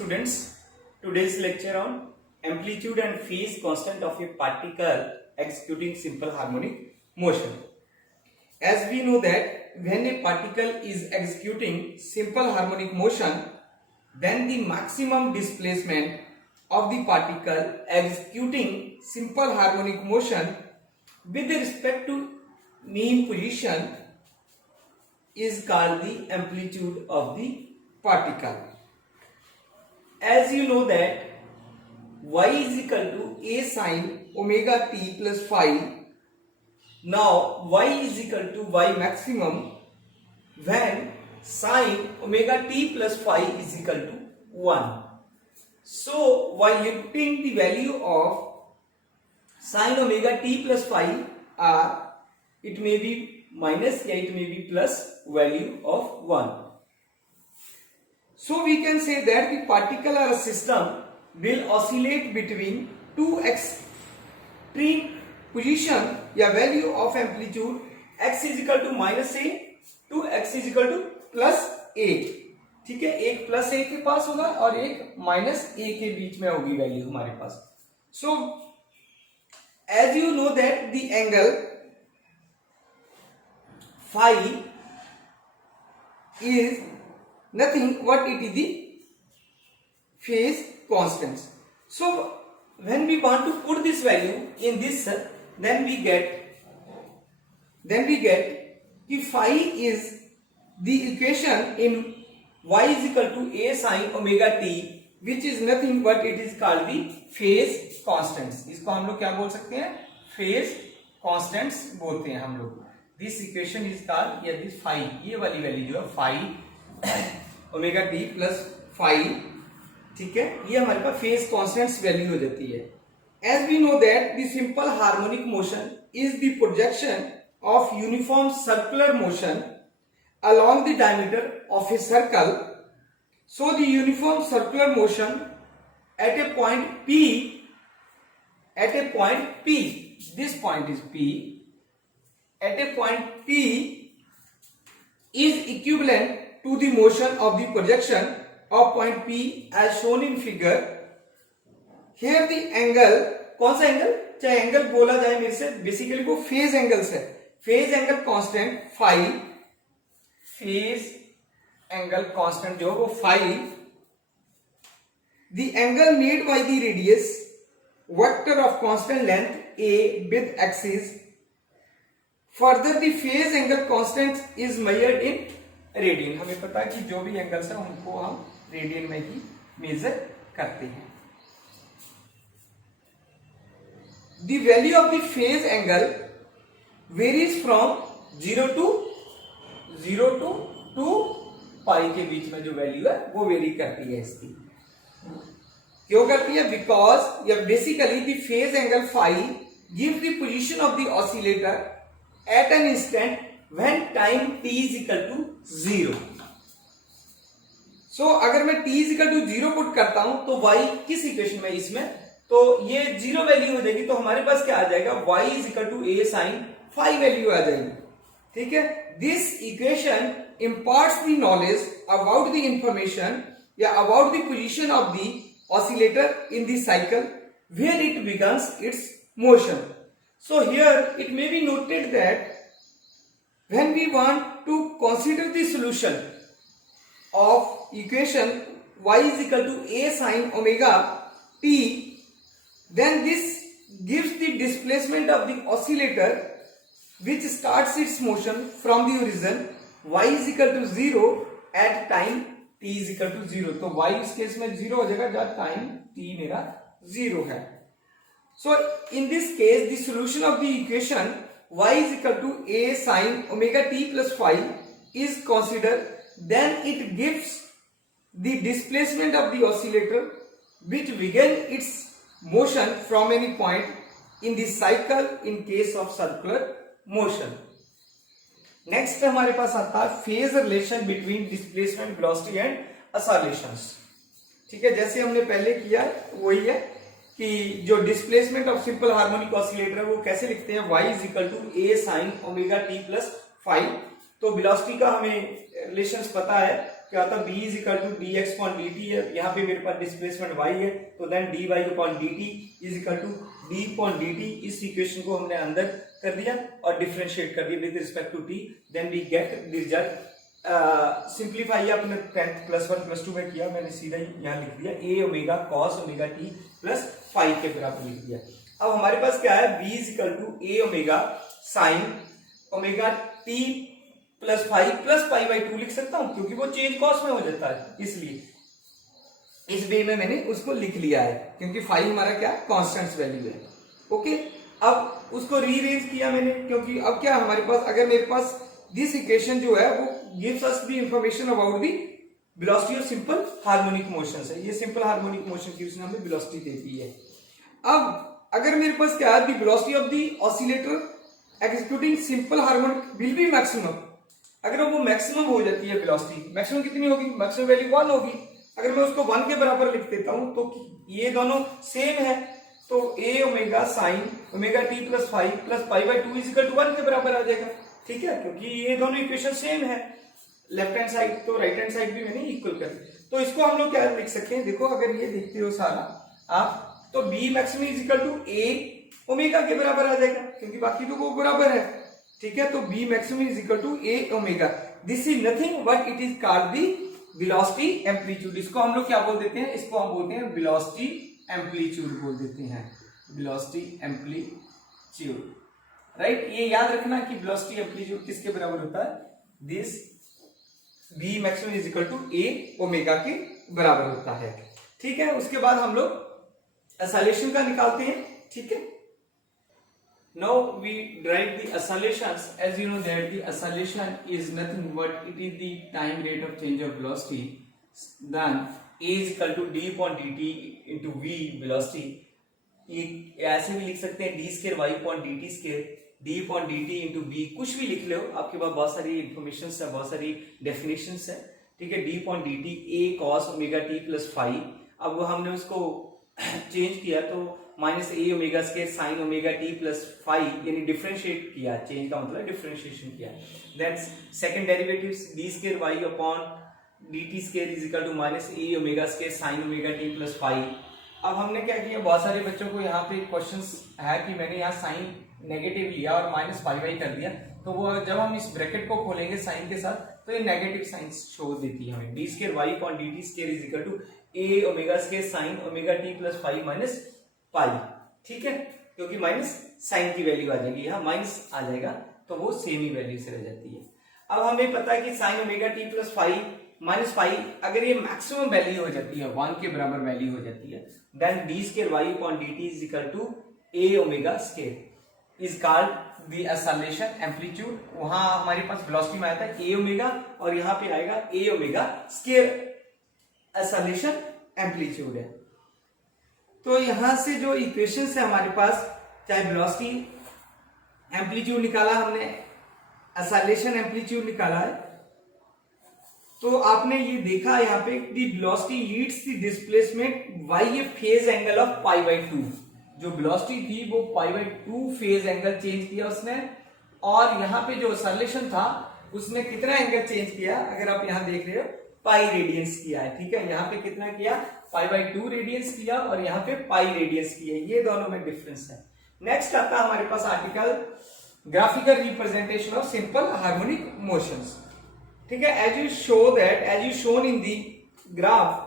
students, today's lecture on amplitude and phase constant of a particle executing simple harmonic motion. As we know that when a particle is executing simple harmonic motion, then the maximum displacement of the particle executing simple harmonic motion with respect to mean position is called the amplitude of the particle. As you know that y is equal to a sin omega t plus phi. Now y is equal to y maximum when sin omega t plus phi is equal to 1. So while lifting the value of sin omega t plus phi r, it may be minus या it may be plus value of 1. So we can say that the particle or system will oscillate between two extreme position या value of amplitude x is equal to minus a to x is equal to plus a. ठीक है, एक plus ए के पास होगा और एक minus ए के बीच में होगी वैल्यू हमारे पास. So as you know that the angle phi is nothing what it is the phase constants. So when we want to put this value in this, then we get कि phi is the equation in y is equal to a sin omega t, which is nothing but it is called the phase constants. इसको हम लोग क्या बोल सकते हैं? phase constants बोलते हैं हम लोग. This equation is called या this phi, ये वाली वैल्यू जो है phi omega t plus phi, ठीक है, ये हमारे पास फेज कांस्टेंट्स वैल्यू हो जाती है. As we know that the simple harmonic motion is the projection of uniform circular motion along the diameter of a circle. So the uniform circular motion at a point P, this point is P, at a point P is equivalent to the motion of the projection of point P as shown in figure. Here the angle, कौन सा angle, चाहे angle बोला जाए मेरे से, basically वो phase angle से, phase angle constant phi, phase angle constant जो वो phi, the angle made by the radius vector of constant length a with axis. Further the phase angle constant is measured in radian. हमें पता है कि जो भी angles है उनको हम रेडियन में ही मेजर करते हैं. The value of the phase angle varies from 0 to 2 पाई के बीच में जो वैल्यू है वो वेरी करती है. इसकी क्यों करती है? बिकॉज या basically the phase angle phi gives the position of the oscillator at an instant when time t is equal to 0. So अगर मैं t is equal to 0 put करता हूं तो y किस इक्वेशन में, इसमें तो ये 0 वैल्यू हो जाएगी. तो हमारे पास क्या आ जाएगा? y is equal to a sin phi value आ जाएगी. ठीक है, this equation imparts the knowledge about the information या about the position of the oscillator in the cycle where it begins its motion. So here it may be noted that when we want to consider the solution of equation y is equal to a sin omega t, then this gives the displacement of the oscillator which starts its motion from the origin y is equal to 0 at time t is equal to 0. तो y इस case में 0 हो जाएगा जब time t मेरा 0 है. So in this case the solution of the equation y is equal to a sin omega t plus phi is considered. Then it gives the displacement of the oscillator which began its motion from any point in the cycle in case of circular motion. Next हमारे पास आता है phase relation between displacement velocity and oscillations. ठीक है, जैसे हमने पहले किया वही है कि जो displacement of simple harmonic oscillator है वो कैसे लिखते हैं? y is equal to a sin omega t plus phi. तो वेलोसिटी का हमें रिलेशंस पता है क्या होता है, b is equal to d x upon D t है, यहाँ पे मेरे पास डिस्प्लेसमेंट y है, तो then d y upon D t is equal to d upon D t. इस इक्वेशन को हमने अंदर कर दिया और डिफरेंशिएट कर दिया with respect to t, then we get the result. Simplify आपने 10th +1 +2 में किया, मैंने सीधा ही यहाँ लिख दिया a omega cos omega t plus 5 के बराबर लिख दिया। अब हमारे पास क्या है, b is equal to a omega sine omega t plus 5 plus pi by 2 लिख सकता हूं, क्योंकि वो चेंज कॉस में हो जाता है, इसलिए इस वे में मैंने उसको लिख लिया है, क्योंकि 5 हमारा क्या कांस्टेंट वैल्यू है। ओके, अब उसको रीअरेंज किया मैंने, क्योंकि अब क्या हमारे पास, अगर मेरे पास दिस इक्वेशन जो है वो gives us the information about the velocity of simple harmonic motions है, ये सिंपल हार्मोनिक मोशन की उसने हमें वेलोसिटी देती है। अब अगर मेरे पास क्या है, the velocity of the oscillator executing simple harmonic will be maximum, अगर वो मैक्सिमम हो जाती है वेलोसिटी, मैक्सिमम कितनी होगी, मैक्सिमम वैल्यू 1 होगी। अगर मैं उसको 1 के बराबर लिख देता हूं तो ये दोनों सेम है, तो a omega sine omega t plus 5 plus pi by 2 is equal to 1 के बराबर आ जाएगा। ठीक है, क्योंकि ये दोनों इक्वेशन सेम है, लेफ्ट हैंड साइड तो राइट हैंड साइड भी मैंने इक्वल कर दी, तो इसको हम लोग क्या लिख सकते हैं, देखो अगर ये देखते हो सारा आप, तो b maximum is equal to a omega के बराबर आ जाएगा, क्योंकि बाकी तो वो बराबर है। ठीक है, तो b maximum is equal to a omega, this is nothing but it is called the velocity amplitude. इसको हम लोग क्या बोल देते हैं, इसको हम बोलते हैं वेलोसिटी एम्पलीट्यूड बोल देते हैं, वेलोसिटी एम्पलीट्यूड, राइट। ये याद रखना कि वेलोसिटी एम्पलीट्यूड किसके बराबर होता है, this b maximum is equal to a omega के बराबर होता है। ठीक है, उसके बाद हम लोग एसाइलेशन का निकालते हैं। ठीक है, now we derive the oscillations, as you know that the oscillation is nothing but it is the time rate of change of velocity, then a is equal to d upon dt into v velocity। ये ऐसे भी लिख सकते हैं d square y upon dt square d upon dt into v, कुछ भी लिख लो, आपके पास बहुत सारी इंफॉर्मेशन है, बहुत सारी डेफिनेशंस है। ठीक है, d upon dt a cos omega t plus 5, अब वो हमने उसको चेंज किया तो minus A omega square sine omega T plus 5, यानी डिफरेंशिएट किया, चेंज का मतलब डिफरेंशिएशन किया। Then second derivatives D square Y upon D T square is equal to minus A omega square sine omega T plus 5। अब हमने क्या किया, बहुत सारे बच्चों को यहाँ पे क्वेश्चंस है कि मैंने यहाँ साइन नेगेटिव लिया और माइनस पाई बाई कर दिया, तो वो जब हम इस ब्रैकेट को खोलेंगे साइन के साथ तो ये नेगेटिव साइन शो देती है हमें। D square Y upon D T square is equal to a omega square sine omega T plus 5 minus pi. ठीक है, क्योंकि माइनस साइन की वैल्यू आ जाएगी, यहाँ माइनस आ जाएगा तो वो सेम ही वैल्यू से रह जाती है। अब हमें पता है कि sign omega T plus 5 minus 5 अगर ये मैक्सिमम वैल्यू हो जाती है, 1 के बराबर वैल्यू हो जाती है, then d square Y upon D t is equal to a omega square is called the oscillation amplitude. वहां हमारे पास वेलोसिटी में आया था ए ओमेगा और यहाँ पे आएगा ए ओमेगा स्क्वायर, oscillation एम्पलीट्यूड है। तो यहां से जो इक्वेशंस है हमारे पास, चाहे वेलोसिटी एम्पलीट्यूड निकाला हमने, oscillation एम्पलीट्यूड निकाला है, तो आपने ये देखा यहाँ पे the velocity leads the displacement bye A phase angle of pi by 2। जो वेलोसिटी थी वो पाई बाई 2 फेज एंगल चेंज किया उसने, और यहाँ पे जो oscillation था उसने कितना एंगल चेंज किया, अगर आप यहाँ देख रहे हो पाई रेडियंस किया है। ठीक है, यहाँ पे कितना किया, पाई बाई 2 रेडियंस किया और यहाँ पे पाई रेडियंस किया, ये दोनों में डिफरेंस है। नेक्स्ट आता है हमारे पास article graphical representation of simple harmonic motions. ठीक है, as you show that, as you shown in the graph,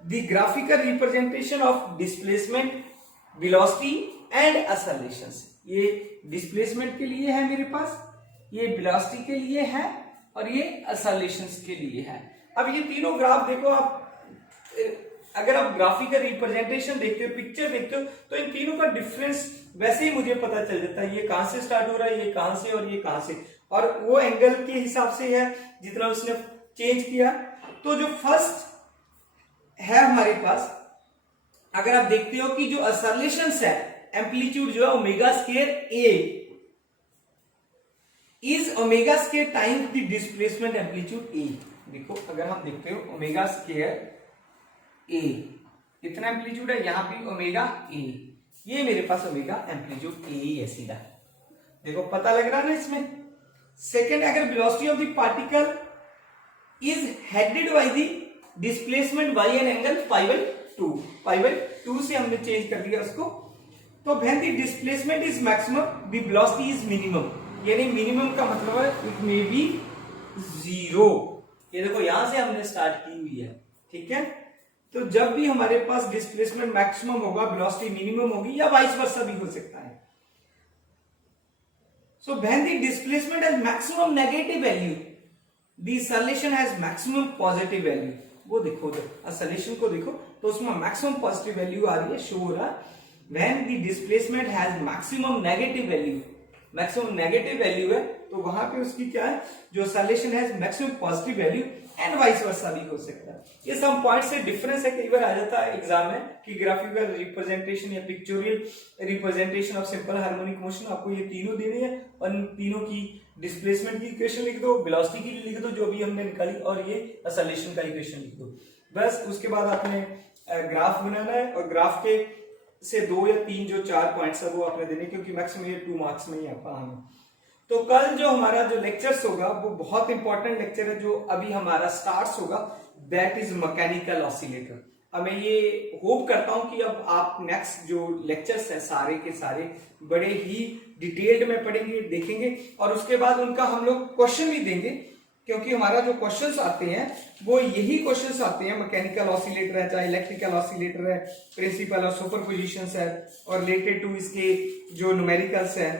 the graphical representation of displacement velocity and oscillations। ये डिस्प्लेसमेंट के लिए है मेरे पास, ये वेलोसिटी के लिए है और ये oscillations के लिए है। अब ये तीनों ग्राफ देखो आप, अगर आप ग्राफिकल रिप्रेजेंटेशन देखते हो, पिक्चर देखते हो, तो इन तीनों का डिफरेंस वैसे ही मुझे पता चल जाता है, ये कहां से स्टार्ट हो रहा है, ये कहां से और ये कहां से, और वो एंगल के हिसाब से है जितना उसने चेंज किया। तो जो फर्स्ट है हमारे पास, अगर आप देखते हो कि जो oscillations है, एम्पलीट्यूड जो है omega square A is omega square times the displacement amplitude A. देखो अगर हम देखते हो ओमेगा स्क्वायर ए, कितना एम्पलीट्यूड है, यहाँ पे ओमेगा ए, ये मेरे पास ओमेगा एम्पलीट्यूड ए ही है सीधा। देखो पता लग रहा है ना इसमें। सेकेंड, अगर velocity of the particle is headed by the displacement by an angle π/2। π/2 से हमने चेंज कर दिया उसको। तो when the displacement is maximum the velocity is minimum, यानी मिनिमम का मतलब है इट मे बी 0। ये देखो यहां से हमने स्टार्ट की हुई है, ठीक है। तो जब भी हमारे पास डिस्प्लेसमेंट मैक्सिमम होगा, वेलोसिटी मिनिमम होगी, या वाइस वर्सा भी हो सकता है। So when the displacement has maximum negative value, the solution has maximum positive value. वो देखो उधर सॉल्यूशन को देखो, तो उसमें मैक्सिमम पॉजिटिव वैल्यू आ रही है, शो हो रहा है। When the displacement has maximum negative value, maximum negative value है, तो वहां पे उसकी क्या है, जो solution has maximum positive value, and vice versa भी हो सकता है। ये सम पॉइंट से डिफरेंस है, कई बार आ जाता है एग्जाम में कि ग्राफिकल रिप्रेजेंटेशन या pictorial representation of simple harmonic motion, आपको ये तीनों देने हैं और इन तीनों की डिस्प्लेसमेंट की इक्वेशन लिख दो, वेलोसिटी की लिख दो जो भी हमने निकाली, और ये सॉल्यूशन का इक्वेशन लिख दो बस। उसके बाद आपने ग्राफ बनाना है, और ग्राफ के से 2 या 3 जो 4 पॉइंट्स है वो आपने देने, क्योंकि मैक्सिमम ये 2 मार्क्स में ही आता है। तो कल जो हमारा जो लेक्चर्स होगा वो बहुत इंपॉर्टेंट लेक्चर है, जो अभी हमारा स्टार्ट होगा, दैट इज मैकेनिकल ऑसिलेटर। अब मैं ये होप करता हूं कि अब आप नेक्स्ट जो लेक्चर्स हैं सारे के सारे बड़े ही डिटेल्ड में पढ़ेंगे, देखेंगे, और उसके बाद उनका हम लोग क्वेश्चन भी देंगे, क्योंकि हमारा जो क्वेश्चंस आते हैं वो यही क्वेश्चंस आते हैं। मैकेनिकल ऑसिलेटर है, चाहे इलेक्ट्रिकल ऑसिलेटर है, प्रिंसिपल और सुपरपोजिशंस है, और रिलेटेड टू इसके जो न्यूमेरिकल्स है,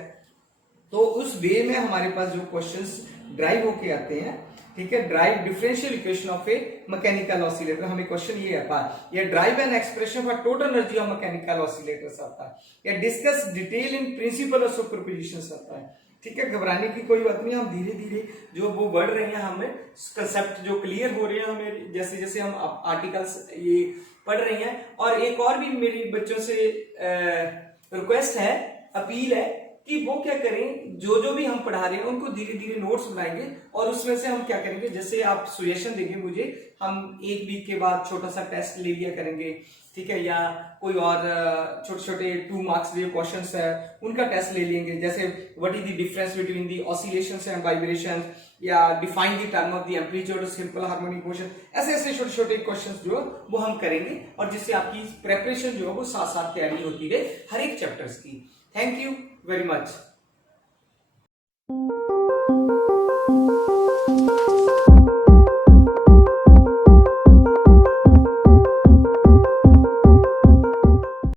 तो उस वे में हमारे पास जो क्वेश्चंस ड्राइव होके आते हैं, ठीक है। Drive differential equation of A mechanical oscillator, हमें क्वेश्चन ये आता है, या drive an expression for total energy of mechanical oscillators आता है, या डिस्कस डिटेल इन प्रिंसिपल और सुपरपोजिशंस आता है, ठीक है। घबराने की कोई बात नहीं, हम धीरे धीरे जो वो बढ़ रहे हैं, हमें कंसेप्ट जो क्लियर हो रहे हैं, हमें जैसे जैसे हम आर्टिकल्स ये पढ़ रहे हैं। और एक और भी मेरी बच्चों से रिक्वेस्ट है, अपील है कि वो क्या करें, जो जो भी हम पढ़ा रहे हैं उनको धीरे धीरे नोट्स बनाएंगे, और उसमें से हम क्या करेंगे, जैसे आप सजेशन देंगे मुझे, हम 1 वीक के बाद छोटा सा टेस्ट ले लिया करेंगे, ठीक है, या कोई और छोटे छोटे 2 मार्क्स जो क्वेश्चंस है उनका टेस्ट ले लेंगे, जैसे what is the difference between the oscillations and vibrations, या define the term of the amplitude simple harmonic motion. ऐसे ऐसे छोटे छोटे क्वेश्चंस जो वो हम करेंगे, और जिससे आपकी प्रेपरेशन जो है वो साथ साथ तैयारी होती रहे हर एक चैप्टर्स की। Thank you very much।